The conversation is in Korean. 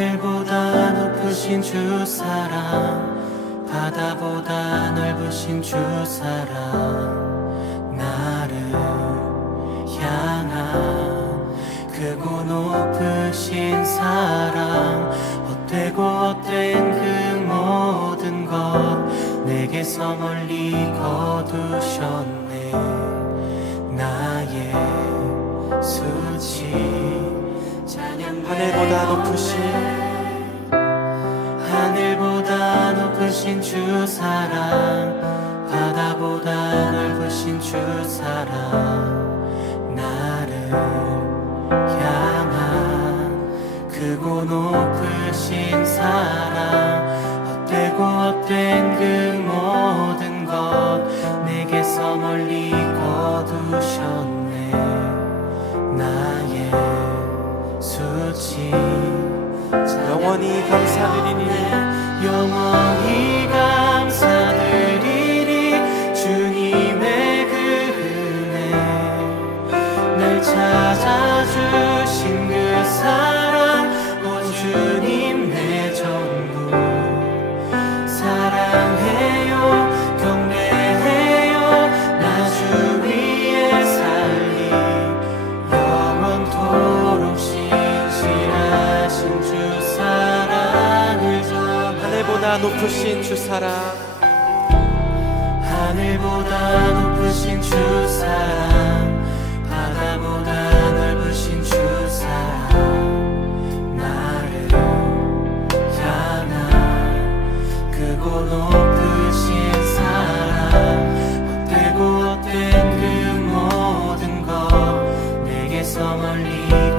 하늘보다 높으신 주 사랑. 바다보다 넓으신 주 사랑. 나를 향한 크고 높으신 사랑. 헛되고 헛된 그 모든 것 내게서 멀리 거두셨네 하늘보다 높으신 하늘보다 높으신 주 사랑. 바다보다 넓으신 주 사랑. 나를 향한 크고 높으신 사랑. 헛되고 헛된 그 모든 것 내게서 멀리 영원히 감사드리니 영원히 감 하 하늘보다 높으신 주 사랑. 하늘보다 높으신 주 사랑. 바다보다 넓으신 주 사랑. 나를 향한 크고 높으신 사랑. 헛되고 헛된 그 모든 것 내게서 멀리